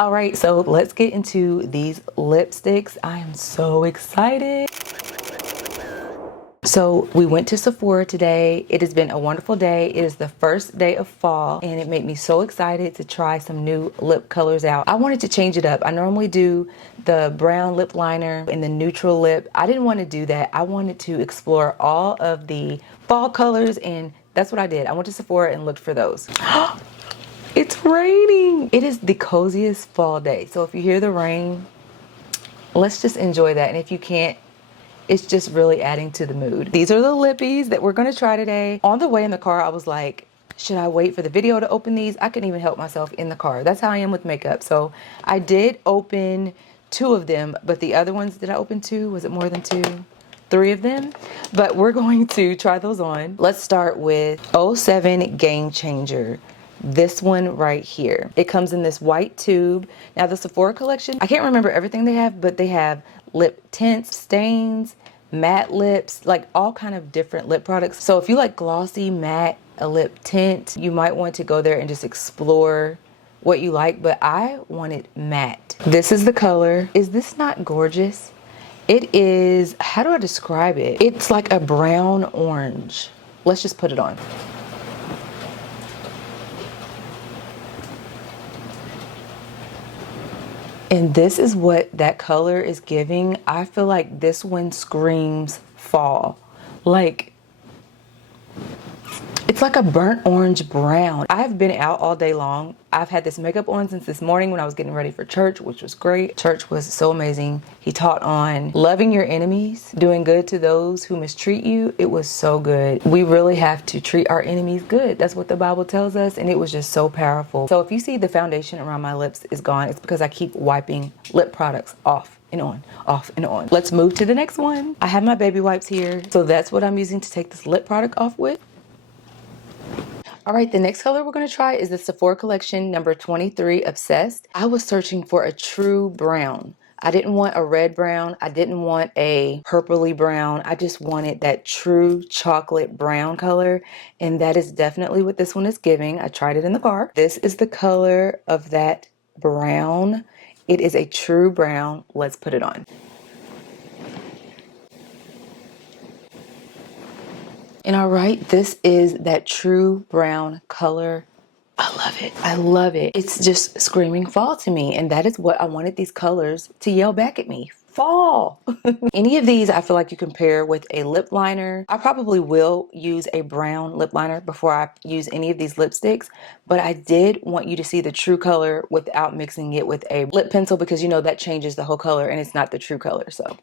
All right, so let's get into these lipsticks. I am so excited. So we went to Sephora today. It has been a wonderful day. It is the first day of fall and it made me so excited to try some new lip colors out. I wanted to change it up. I normally do the brown lip liner and the neutral lip. I didn't want to do that. I wanted to explore all of the fall colors and that's what I did. I went to Sephora and looked for those. It's raining. It is the coziest fall day. So if you hear the rain, let's just enjoy that. And if you can't, it's just really adding to the mood. These are the lippies that we're gonna try today. On the way in the car, I was like, should I wait for the video to open these? I couldn't even help myself in the car. That's how I am with makeup. So I did open 2 of them, but the other ones, did I open 2? Was it more than 2? 3 of them? But we're going to try those on. Let's start with 07 Game Changer. This one right here. It comes in this white tube. Now the Sephora collection, I can't remember everything they have, but they have lip tints, stains, matte lips, like all kind of different lip products. So if you like glossy, matte, a lip tint, you might want to go there and just explore what you like, but I wanted matte. This is the color. Is this not gorgeous? It is, how do I describe it? It's like a brown orange. Let's just put it on. And this is what that color is giving. I feel like this one screams fall. Like, it's like a burnt orange brown. I've been out all day long. I've had this makeup on since this morning when I was getting ready for church, which was great. Church was so amazing. He taught on loving your enemies, doing good to those who mistreat you. It was so good. We really have to treat our enemies good. That's what the Bible tells us, and it was just so powerful. So if you see the foundation around my lips is gone, it's because I keep wiping lip products off and on, off and on. Let's move to the next one. I have my baby wipes here. So that's what I'm using to take this lip product off with. All right, the next color we're going to try is the Sephora collection number 23, Obsessed. I was searching for a true brown. I didn't want a red brown. I didn't want a purpley brown. I just wanted that true chocolate brown color. And that is definitely what this one is giving. I tried it in the car. This is the color of that brown. It is a true brown. Let's put it on. And all right, this is that true brown color. I love it. I love it. It's just screaming fall to me. And that is what I wanted these colors to yell back at me. Fall. Any of these I feel like you can pair with a lip liner. I probably will use a brown lip liner before I use any of these lipsticks, but I did want you to see the true color without mixing it with a lip pencil because you know that changes the whole color and it's not the true color. So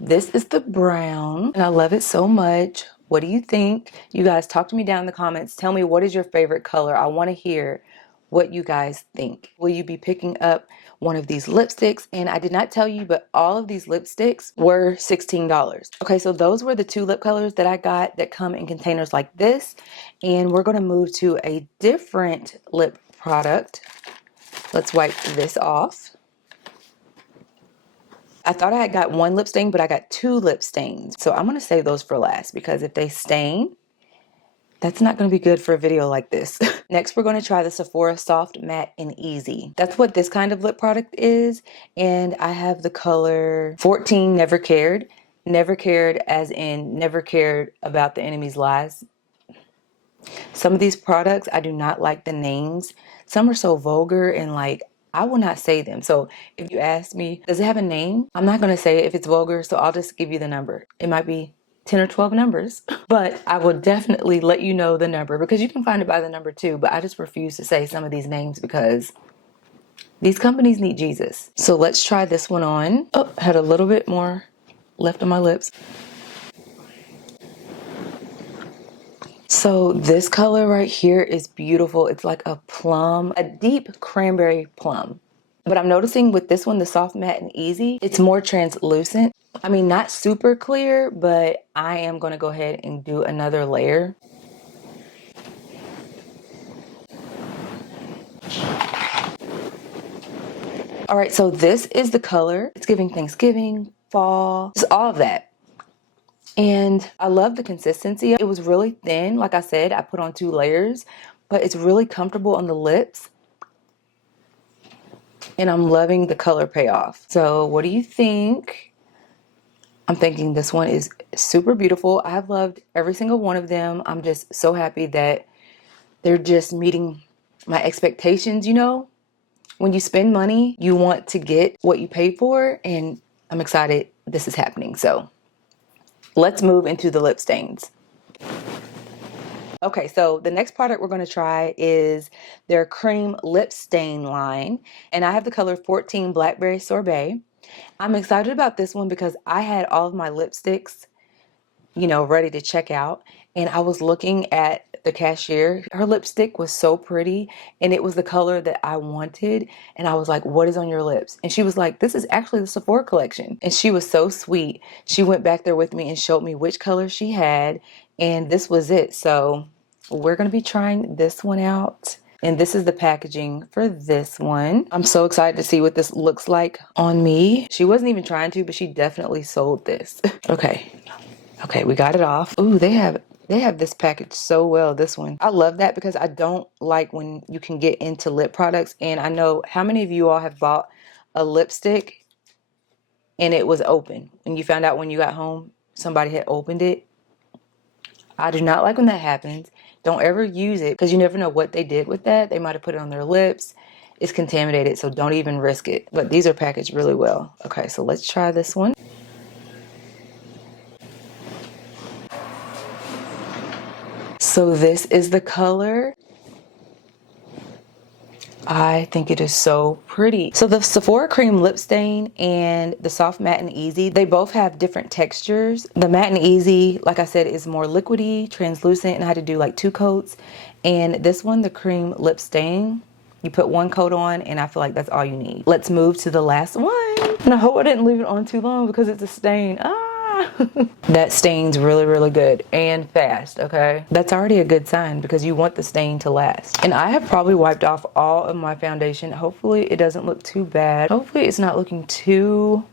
this is the brown and I love it so much. What do you think? You guys talk to me down in the comments. Tell me what is your favorite color. I want to hear what you guys think. Will you be picking up one of these lipsticks? And I did not tell you, but all of these lipsticks were $16. Okay, so those were the 2 lip colors that I got that come in containers like this. And we're going to move to a different lip product. Let's wipe this off. I thought I had got 1 lip stain, but I got 2 lip stains. So I'm going to save those for last because if they stain, that's not going to be good for a video like this. Next, we're going to try the Sephora Soft Matte and Easy. That's what this kind of lip product is. And I have the color 14 Never Cared. Never cared as in never cared about the enemy's lies. Some of these products, I do not like the names. Some are so vulgar and like, I will not say them. So if you ask me, does it have a name? I'm not going to say it if it's vulgar. So I'll just give you the number. It might be 10 or 12 numbers, but I will definitely let you know the number because you can find it by the number too. But I just refuse to say some of these names because these companies need Jesus. So let's try this one on. Oh, had a little bit more left on my lips. So this color right here is beautiful. It's like a plum, a deep cranberry plum. But I'm noticing with this one, the Soft Matte and Easy, it's more translucent. I mean, not super clear, but I am going to go ahead and do another layer. All right, so this is the color. It's giving Thanksgiving, fall, just all of that. And I love the consistency. It was really thin. Like I said, I put on 2 layers, but it's really comfortable on the lips. And I'm loving the color payoff. So what do you think? I'm thinking this one is super beautiful. I've loved every single one of them. I'm just so happy that they're just meeting my expectations, you know? When you spend money, you want to get what you pay for, and I'm excited this is happening. So let's move into the lip stains. Okay, so the next product we're going to try is their cream lip stain line, and I have the color 14 Blackberry Sorbet. I'm excited about this one because I had all of my lipsticks, you know, ready to check out, and I was looking at the cashier. Her lipstick was so pretty, and it was the color that I wanted, and I was like, what is on your lips? And she was like, this is actually the Sephora collection. And she was so sweet. She went back there with me and showed me which color she had, and this was it. So we're going to be trying this one out. And this is the packaging for this one. I'm so excited to see what this looks like on me. She wasn't even trying to, but she definitely sold this. Okay. Okay, we got it off. Ooh, they have this package so well, this one. I love that because I don't like when you can get into lip products. And I know how many of you all have bought a lipstick and it was open. And you found out when you got home, somebody had opened it. I do not like when that happens. Don't ever use it because you never know what they did with that. They might have put it on their lips. It's contaminated, so don't even risk it. But these are packaged really well. Okay, so let's try this one. So this is the color. I think it is so pretty. So the Sephora Cream Lip Stain and the Soft Matte and Easy, they both have different textures. The Matte and Easy, like I said, is more liquidy, translucent, and I had to do like 2 coats. And this one, the Cream Lip Stain, you put 1 coat on and I feel like that's all you need. Let's move to the last one. And I hope I didn't leave it on too long because it's a stain. That stains really, really good and fast, okay? That's already a good sign because you want the stain to last. And I have probably wiped off all of my foundation. Hopefully it doesn't look too bad. Hopefully it's not looking too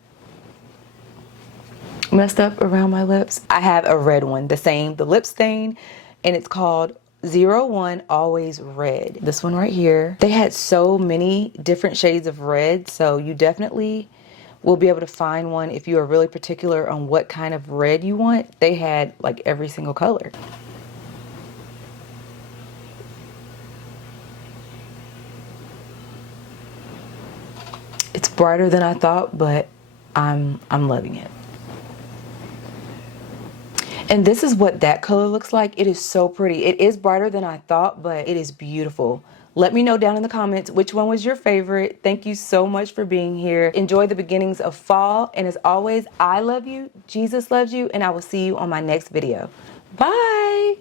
messed up around my lips. I have a red one, the lip stain, and it's called 01 Always Red. This one right here. They had so many different shades of red, so you definitely will be able to find one if you are really particular on what kind of red you want. They had like every single color. It's brighter than I thought, but I'm loving it. And this is what that color looks like. It is so pretty. It is brighter than I thought, but it is beautiful. Let me know down in the comments which one was your favorite. Thank you so much for being here. Enjoy the beginnings of fall. And as always, I love you, Jesus loves you, and I will see you on my next video. Bye.